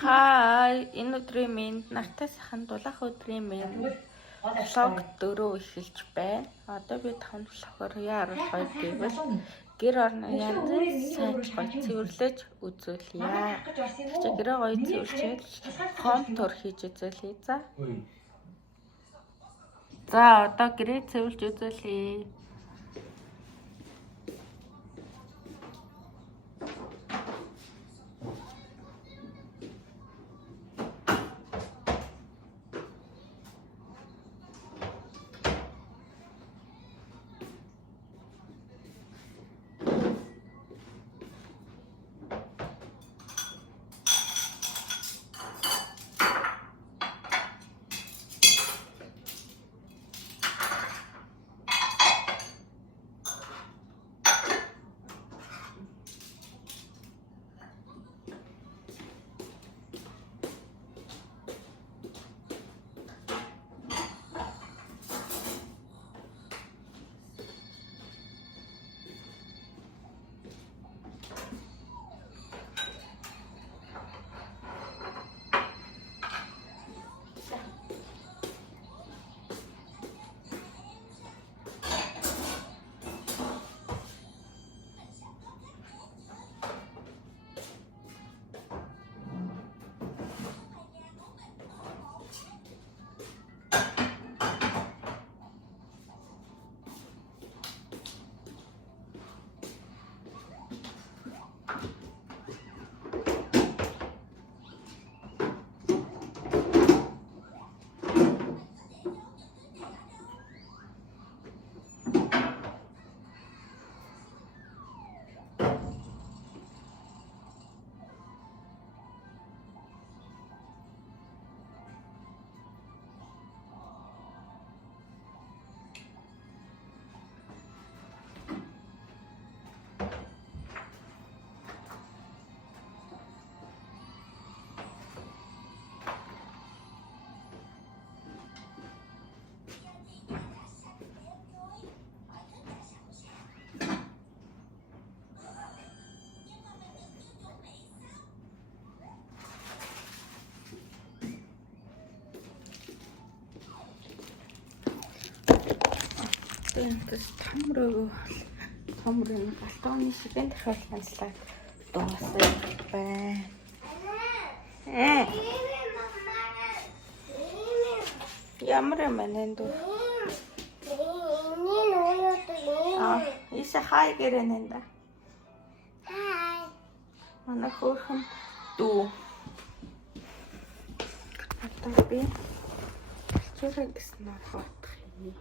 Хай, энэ өдрийн минь нартай сайхан дулаах өдрийн минь влог 4 эхэлж байна. Одоо би 5 влогоор яарахай гэвэл гэр орны янзын сайд гоё цэвэрлэж үзүүлье. Тэгчээ гэрээ гоё цэвэрлжээд хом төр хийж үзүүлье. За одоо гэрээ цэвэрлж үзүүлье. Тэс тамрын галтооны шигээн дахиад ханслаа дуусах байна. Ямар юм нэнду? Иса хай гэрэнэнда. Хай. Манай хөөрхөн дүү. Одоо би чирэг гэснээр хотох юм.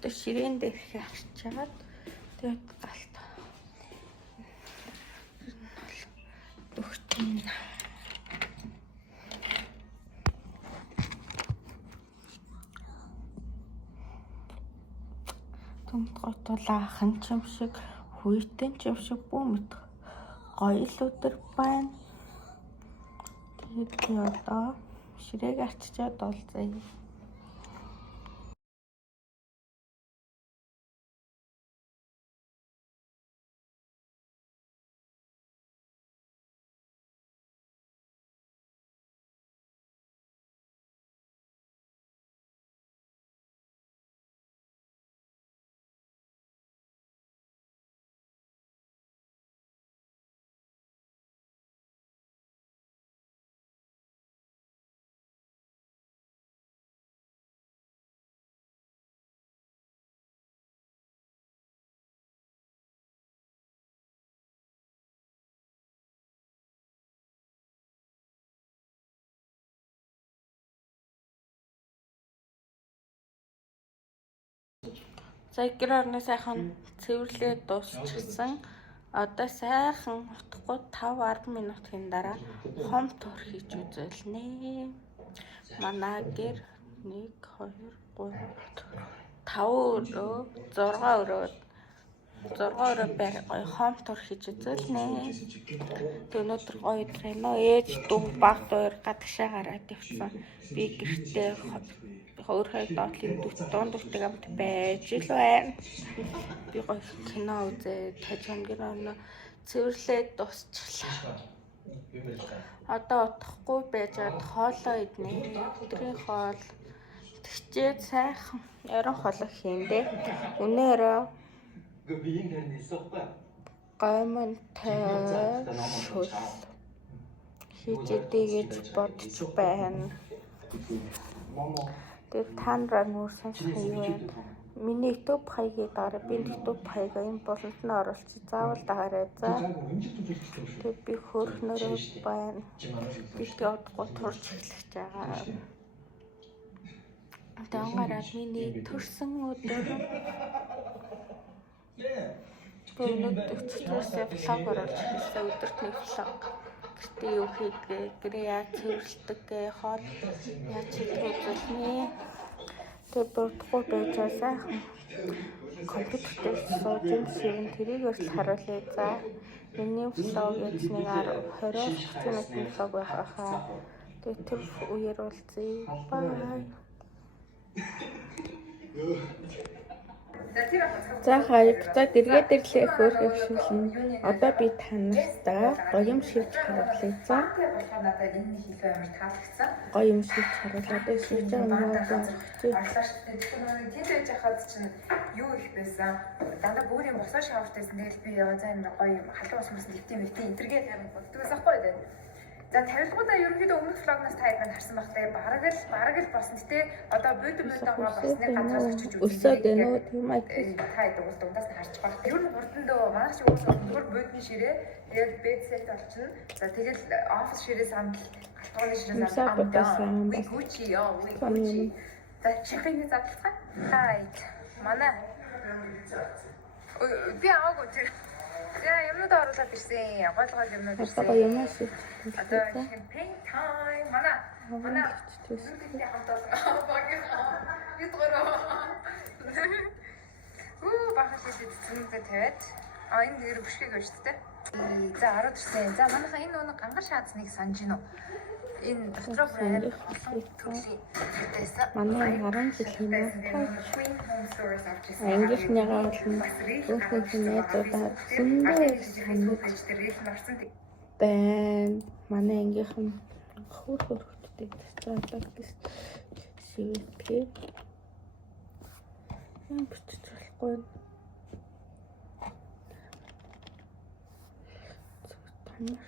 Тэр ширээн дээр харчаад тэгээд галт дөхтөн түмт готолаахан чим шиг хүйтэн чим шиг бүүмэд гоё л өдөр байна. Тэгээд би одоо ширээг арчичаад олзъя. За гэр орны сайхан цэвэрлээ дуусчихсан. Одоо сайхан утгагүй 5-10 минутын дараа хом тор хийж үзүүлнэ. Манай гэр 1 2 3 4 5 өрөө 6 өрөө 6 бай гоё хом тур хийж үзүүлнэ. Өнөөдөр гоё трэно ээж дүү баг дуур гадагшаа гараад явсан. Би гэртээ өөрөө доотлын дунд үрдэг амт байж л байна. Би гоё кино үзээ таж хоногийн цэвэрлээд дуусчлаа. Одоо утахгүй байж чад хоолоо иднэ. Өдрийн хоол тэгчээд сайхан орон хоолой хийндээ. Өнөөрөө гомонтой шүл хийж идэ гэж бодож байна. Тэр танра нүүрсэн юу вэ? Миний YouTube хаягийг дараа би YouTube хаягаа энэ болонд нь оруулчих. Заавал дагаарай за. Тэг би хөрхнөрөө байна. Би тэгдэггүй турж эхлэх жагаа. Тангаараа миний төрсөн өдөр өнөөдөр өчигдөөсөө влог оруулж ирсэн өдөрт нэг влог. Гэртээ юу хийдгээ, гэрээ яаж цэвэрлэдэггээ, хоол яаж хийдгээ. Тэг дурдахгүй байжаа сайхан компьютер дээр сууж юм шиг тэрийг л харуулъя за. Миний влог яцныг 20-30 минутын влог байх хаа. Тэг тэр үеэр уулзъя. Бай. За хайрцаг дэргээд ирлээ хөөх явшилна. Одоо би танартай гоё юм шивж харуулъя. За. Гоё юм шивж харуулаад шивж байгаа юм байна. Тэнд байж хахад чинь юу их байсан. Дандаа бүгд юм босоо шавартайсан. Тэгэл би яваа за энэ гоё юм халуун ус мөс нэвтийн интернет харин болдгоос ахгүй дээ. За тавилгуудаа ерөнхийдөө өмнөх влогнаас та хэд харсан багтай бараг л болсон. Гэтэ одоо бөөдөө болсны газраас очиж өсөөд байна уу тийм аа. Та хэд дундаас нь харж баг. Ер нь хурдандөө манай шиг өөр бөөдний ширээ тэгээд бед сет болчихно. За тэгэл офис ширээ сандал галтгооны ширээ сандал we Gucci. За шипинг задлцгаа. Хайт. Манай би аагүй тэр яа юмнууд оруулаад ирсэн. Гол юмнууд ирсэн. Одоо юм шиг. Одоо campaign time. Манай зүрхний хамтаас багийн ятгороо. Бахаш зүрхнээ тавиад энэ нэр бүшгийг өгч тээ. За 10 ирсэн. За манайхаа энэ нэг гангар шаазныг санаж гинөө. Энэ дотроо брэнд төрлийн байсан. Манай 10 жил хийнэ. Ангийнхныгаа болно. Өөрхөн найзуудаа зөндөө санаж байна. Манай ангийнхан хөөрхөөрхөдтэй цаатаг гэж шивэтлээ. Ян бичиж болохгүй. Тамаш.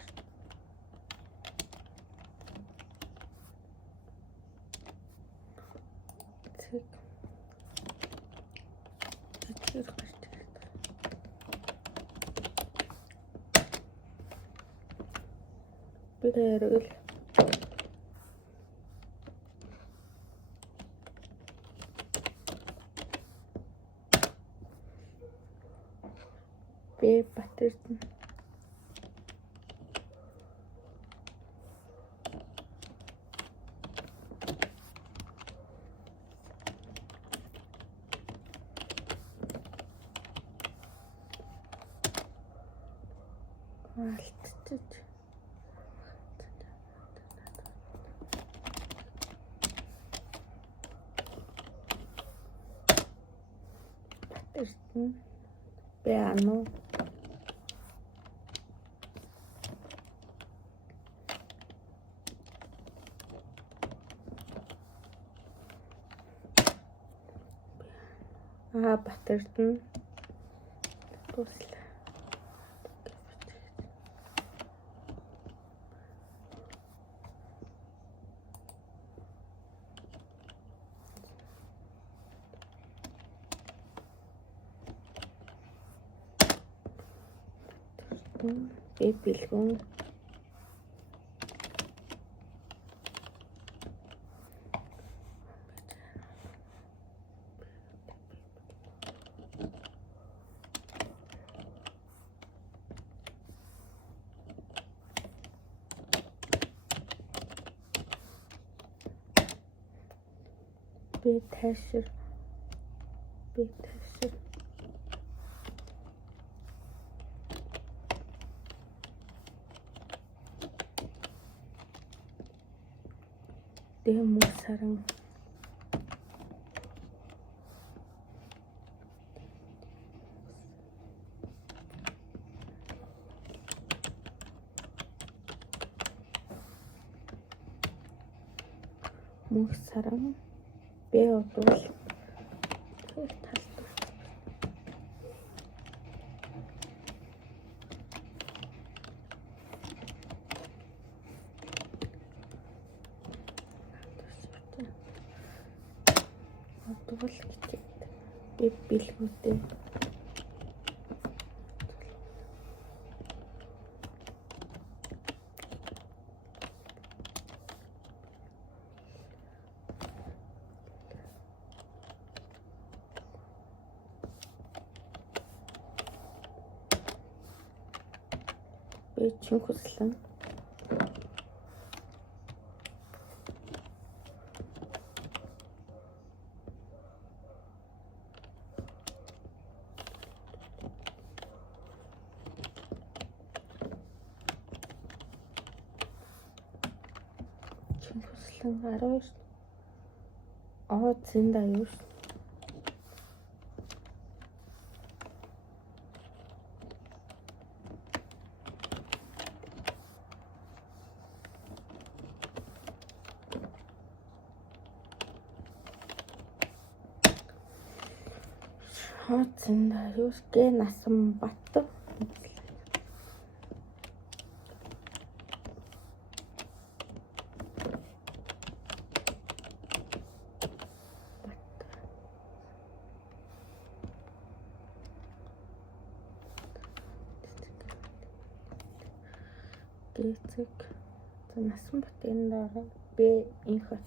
Бидэрэл би батэрсэн алтчиж батэрсэн пиано батэрсэн туслаа бэлгэн би ташир мөн саран мөнх саран Б удвал удвал гэж бэлгүүтэй чин хүслэн чин хүслэн 12 зинда юу зинда юу гэ насан бат гэцэг насан батын дараа Б инхот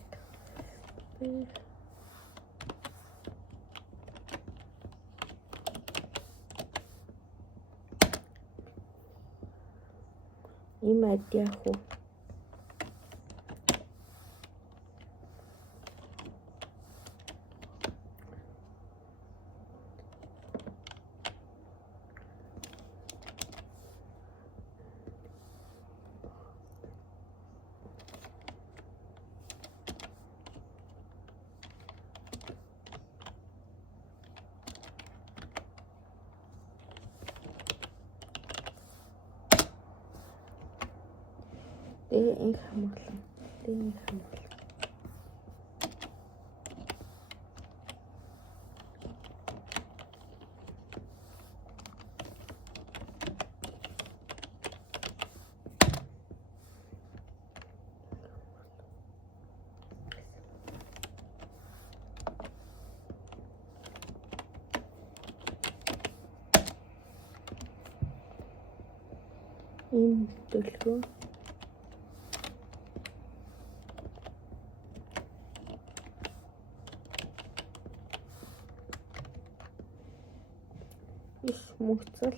имадяху инх хамглан ийм төлгөө их мөхцөл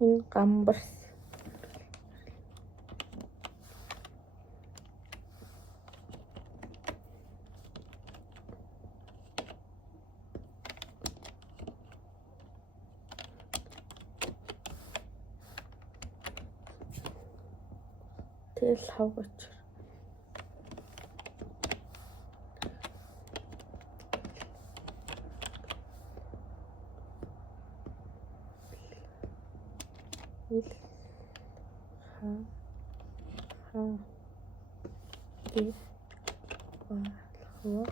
энэ гамбарс тэл хавгач ил ха ди хавга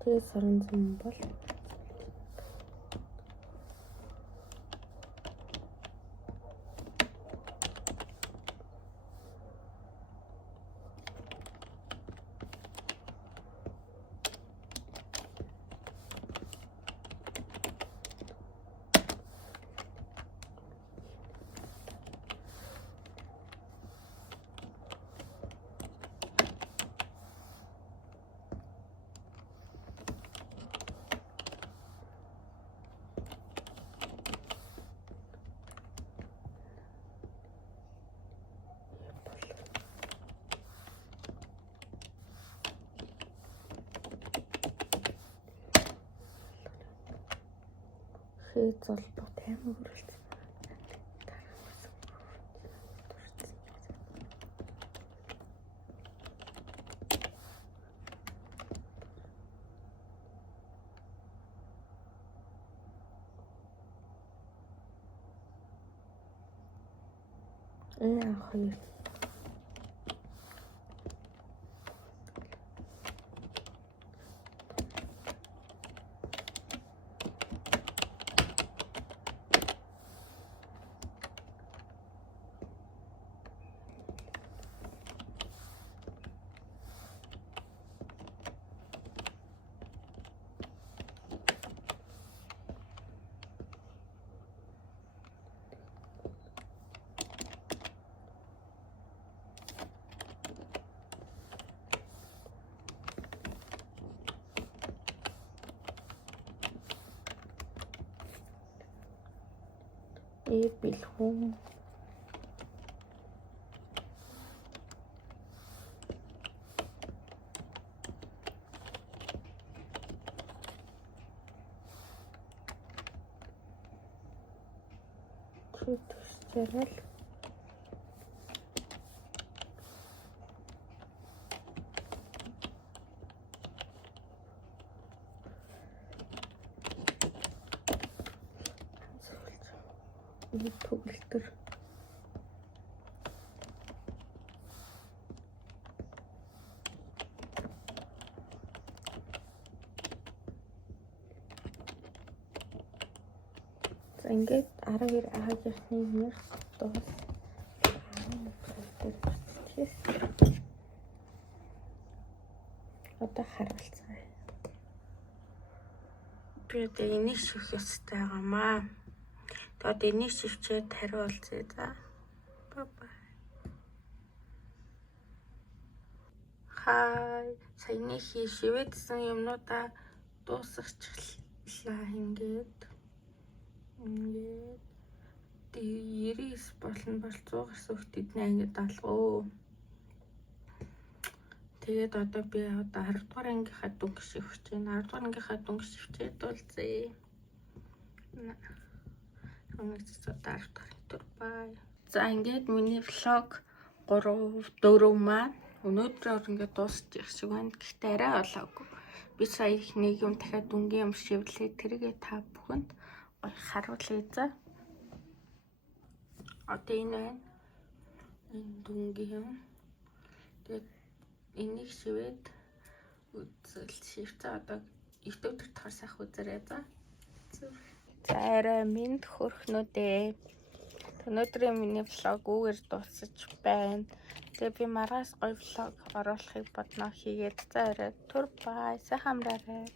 тэгээ саран зам бол Фэйз холбоо тайм өрөлдсөн. Хоёр. Бэлхүүн. Төсчэрэл. Төгөлтөр. За ингээд 12 агийнхны нэр дуус. Одоо харуулцгаая. Би одоо энийг шивэх ёстой байгаамаа. Тэгээд энийг шивчээд хариулцъя за. Бай. Хай, саяны шивэдсэн юмнуудаа дуусгачлаа ингээд 99 болно бол 100 гарсан хүүхдэд ингээд алгоо. Тэгээд одоо би 10 дугаар ангийнхаа дүнг шивэж байна. 10 дугаар ангийнхаа дүнг шивчээд болзъя. За ингээд миний влог 3 4 маань өнөөдрөөр ингээд дуусчих шиг байна. Гэхдээ арай болоогүй. Би сая их нэг юм дахиад дүнгийн юм шивлээ. Тэргээ та бүхэнд гоё харуулъя за. Одоо энэ байна. Энэ дүнгийн юм. Тэгээд энийг шивээд үзэл шивцээ одоо YouTube дээр тохор сайх үзээрэй за. За арай минь хөрхнүүдээ. Өнөөдрийн миний влог үүгээр дуусаж байна. Тэгээ би маргааш гоё влог оруулахыг бодноо хийгээд за арай түр бай сайхан амраарай.